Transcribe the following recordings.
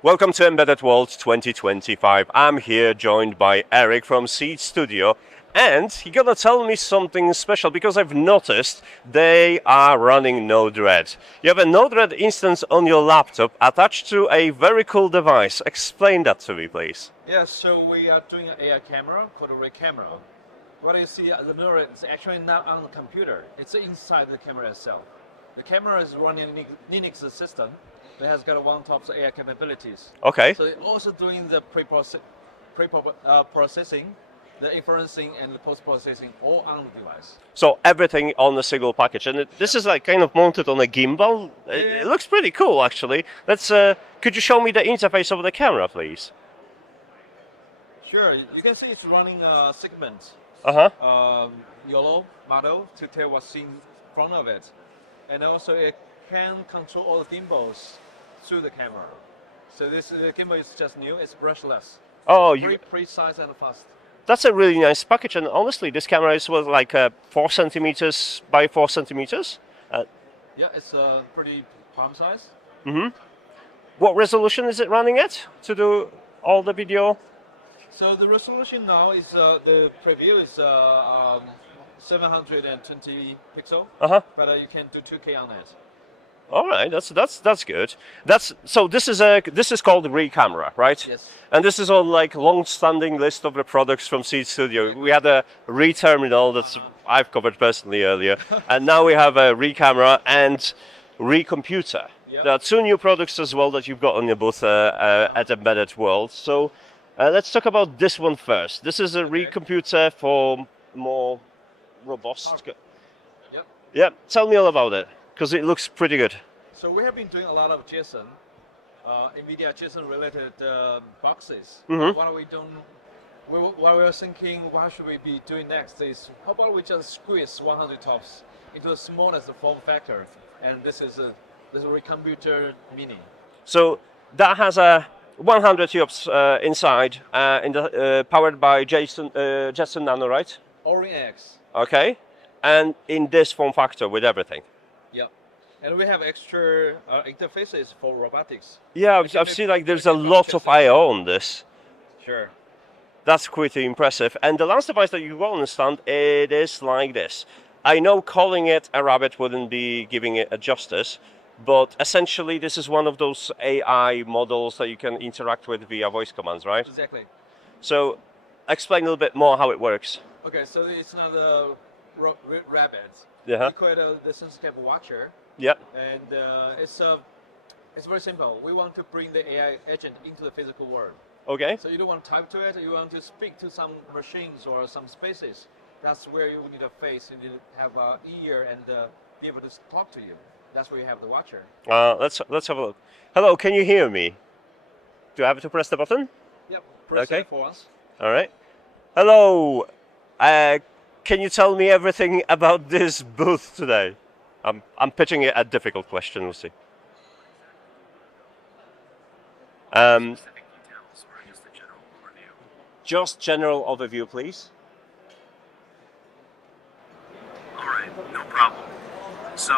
Welcome to Embedded World 2025. I'm here joined by Eric from Seed Studio, and he's gonna tell me something special because I've noticed they are running Node-RED. You have a Node-RED instance on your laptop attached to a very cool device. Explain that to me, please. Yeah, so we are doing an AI camera called a ReCamera. What you see, the mirror is actually not on the computer. It's inside the camera itself. The camera is running a Linux system that has got one-top AI capabilities. Okay. So it's also doing the processing, the inferencing, and the post-processing all on the device. So everything on a single package, and this is like kind of mounted on a gimbal. It looks pretty cool, actually. Let's. Could you show me the interface of the camera, please? Sure. You can see it's running a segment. Yellow model to tell what's in front of it, and also it can control all the gimbals through the camera. So this gimbal is just new. It's brushless. Oh, very precise and fast. That's a really nice package, and honestly, this camera is like 4 centimeters by 4 centimeters. Yeah, it's pretty palm size. What resolution is it running at to do all the video? So the resolution now is the preview is 720 pixel, but you can do 2K on it. All right, that's good. So this is called ReCamera, right? Yes. And this is on like long-standing list of the products from Seed Studio. We had a ReTerminal that I've covered personally earlier, and now we have a ReCamera and ReComputer. Yep. There are 2 new products as well that you've got on your booth at Embedded World. So let's talk about this one first. This is a ReComputer for more robust. Yep. Yeah, tell me all about it, because it looks pretty good. So we have been doing a lot of JSON, NVIDIA JSON related boxes. What we were thinking, what should we be doing next is, how about we just squeeze 100 TOPS into the smallest form factor, and this is a ReComputer Mini. So that has a 100 TOPS inside, powered by Jetson Nano, right? Orin X. Okay, and in this form factor with everything. Yeah, and we have extra interfaces for robotics. Yeah, I've seen like there's a lot of I/O on this. Sure. That's pretty impressive. And the last device that you got on the stand, it is like this. I know calling it a rabbit wouldn't be giving it a justice, but essentially this is one of those AI models that you can interact with via voice commands, right? Exactly. So explain a little bit more how it works. Okay, so it's not a rabbit. Yeah. We call it the SenseCap watcher. Yeah. And it's very simple. We want to bring the AI agent into the physical world. Okay. So you don't want to type to it. You want to speak to some machines or some spaces. That's where you need a face. You need to have an ear and be able to talk to you. That's where you have the watcher. Let's have a look. Hello, can you hear me? Do I have to press the button? Yep. Press it for us. All right. Hello. Can you tell me everything about this booth today? I'm pitching it a difficult question. We'll see. Specific details or just a general overview? Just general overview, please. All right, no problem. So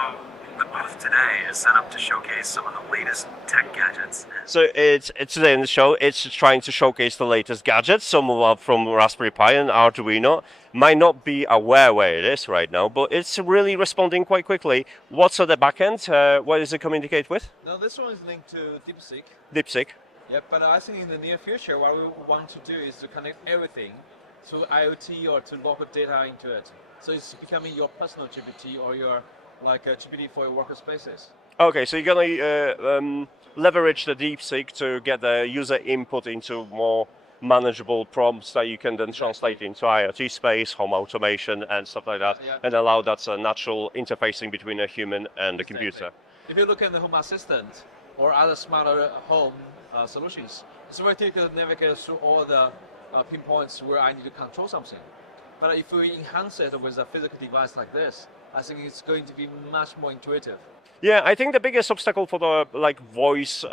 the booth today is set up to showcase some of the latest tech gadgets. So it's today in the show. It's trying to showcase the latest gadgets. Some are from Raspberry Pi and Arduino. Might not be aware where it is right now, but it's really responding quite quickly. What's on the back end? What does it communicate with? No, this one is linked to DeepSeek. DeepSeek. Yeah, but I think in the near future, what we want to do is to connect everything to IoT or to local data into it. So it's becoming your personal GPT or your like a GPT for your workspaces. Okay, so you're gonna leverage the DeepSeek to get the user input into more manageable prompts that you can then translate into IoT space, home automation, and stuff like that, and allow that natural interfacing between a human and the computer. If you look at the Home Assistant or other smarter home solutions, it's very difficult to navigate through all the pinpoints where I need to control something. But if we enhance it with a physical device like this, I think it's going to be much more intuitive. Yeah, I think the biggest obstacle for the voice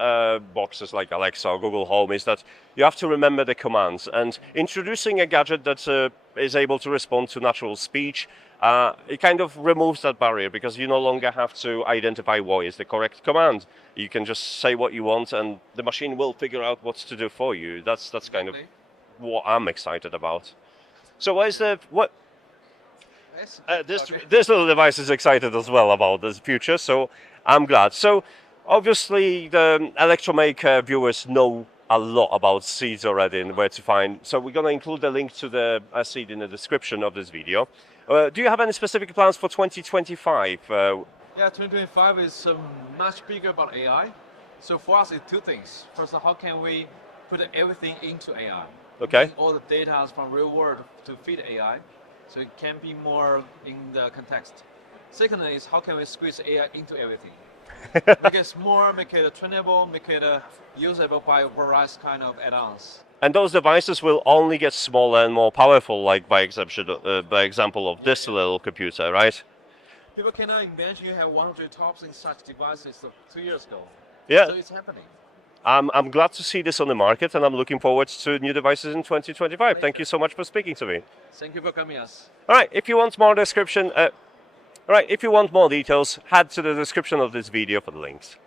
boxes like Alexa or Google Home is that you have to remember the commands. And introducing a gadget that is able to respond to natural speech, it kind of removes that barrier because you no longer have to identify what is the correct command. You can just say what you want, and the machine will figure out what to do for you. That's kind of what I'm excited about. So what? Yes. This little device is excited as well about the future, so I'm glad. So obviously the Electromaker viewers know a lot about seeds already and where to find. So we're going to include the link to the seed in the description of this video. Do you have any specific plans for 2025? Yeah, 2025 is much bigger about AI. So for us, it's two things. First, how can we put everything into AI? Okay. All the data from real world to feed AI, so it can be more in the context. Second is how can we squeeze AI into everything? Make it more, make it trainable, make it usable by various kind of add-ons. And those devices will only get smaller and more powerful, like by example of this little computer, right? People cannot imagine you have 100 TOPS in such devices 2 years ago. Yeah. So it's happening. I'm glad to see this on the market, and I'm looking forward to new devices in 2025. Thank you so much for speaking to me. Thank you for coming us. All right, if you want more description, if you want more details, head to the description of this video for the links.